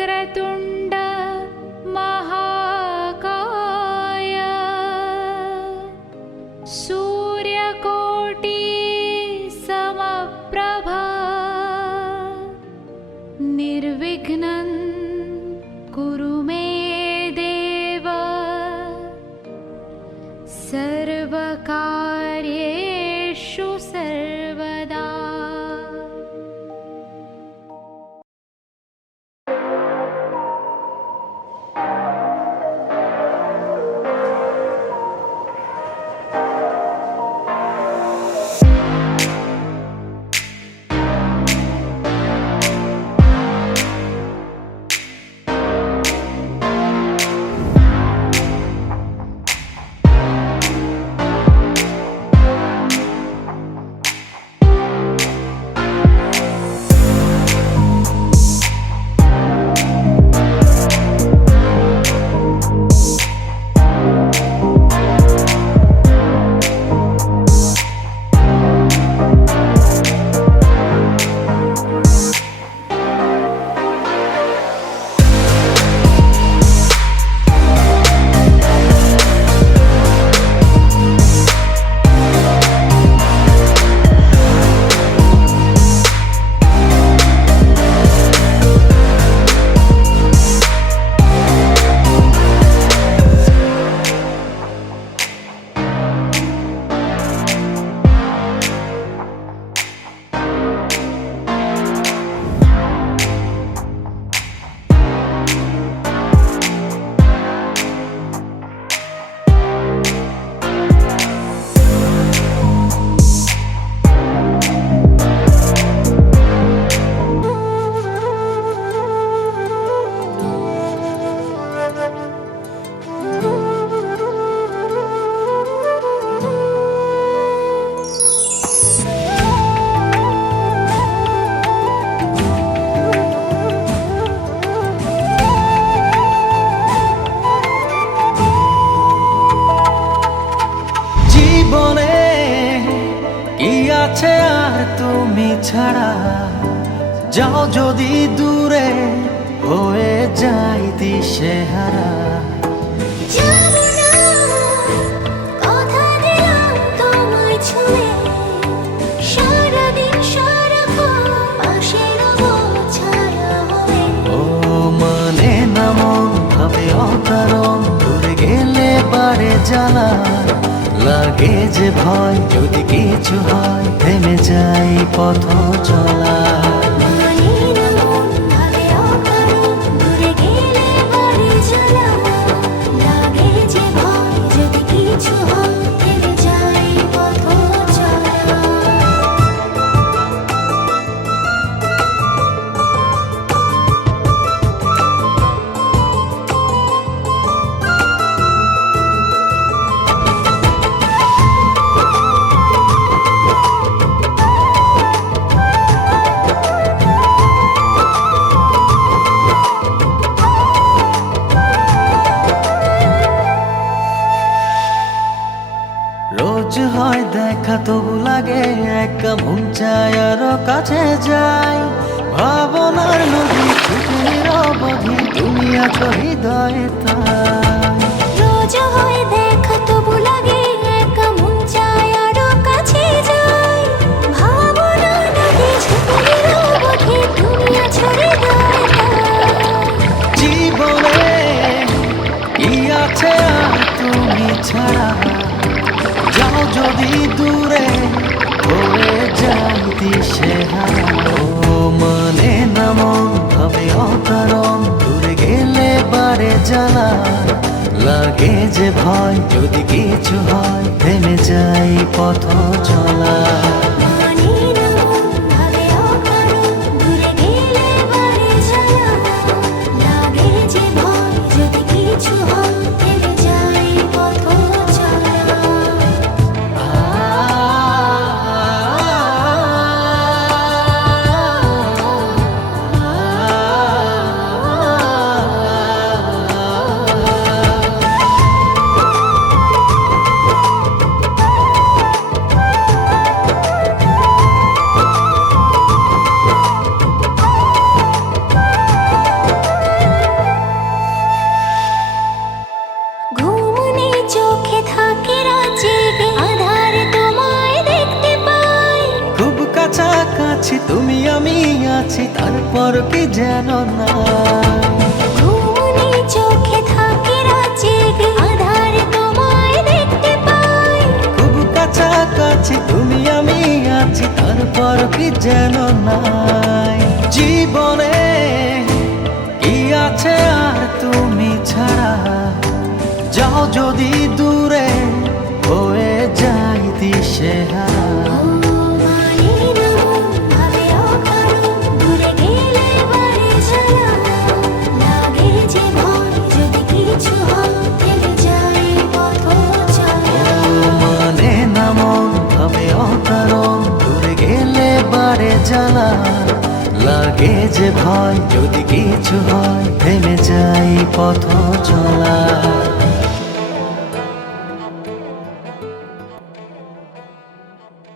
वक्रतुण्ड महाकाय सूर्यकोटि समप्रभा निर्विघ्नं कुरु मे देव सर्वकार्येषु सर्वदा। তুমি ছাড়া যাও যদি দূরে হয়ে যাই দিশেহারা। ও মানে না মন ভাবে অকারণ দূরে গেলে বারে জ্বালা লাগে যে ভয় যদি কিছু হয় থেমে যাই পথ চলা। রোজ হয় দেখা তবু লাগে একা মন চায় আরো কাছে যাই। ভাবনার নদী ছুটে নিরবধি তুমি আছো হৃদয়ে তাই। রোজ হয় দেখা তবু লাগে একা মন চায় আরো কাছে যাই। ভাবনার নদী ছুটে নিরবধি তুমি আছো হৃদয়ে তাই। জীবনে কি আছে আর তুমি ছাড়া যাও যদি দূরে হয়ে যাই দিশেহারা। ও মানে না মন ভাবে অকারণ দূরে গেলে বারে জ্বালা লাগে যে ভয় যদি কিছু হয় থেমে যাই পথ চলা। কাছাকাছি তুমি আমি আছি, তারপর কি যেন না। ঘুমনি চোখে থাকে রাত জেগে, আধারে তোমায় দেখতে পাই। খুব কাছাকাছি তুমি আমি আছি, তারপর কি যেন নাই। জীবনে কি আছে আর তুমি ছাড়া, যাও যদি দূরে হয়ে যাই দিশেহারা। ও মানে না মন ভাবে অকারণ, দূরে গেলে বাড়ে জ্বালা। লাগে যে ভয় যদি কিছু হয়, থেমে যায় পথ চলা। মানে না মন ভাবে অকারণ, দূরে গেলে বাড়ে জ্বালা। লাগে যে ভয় যদি কিছু হয়, থেমে যাই পথ চলা।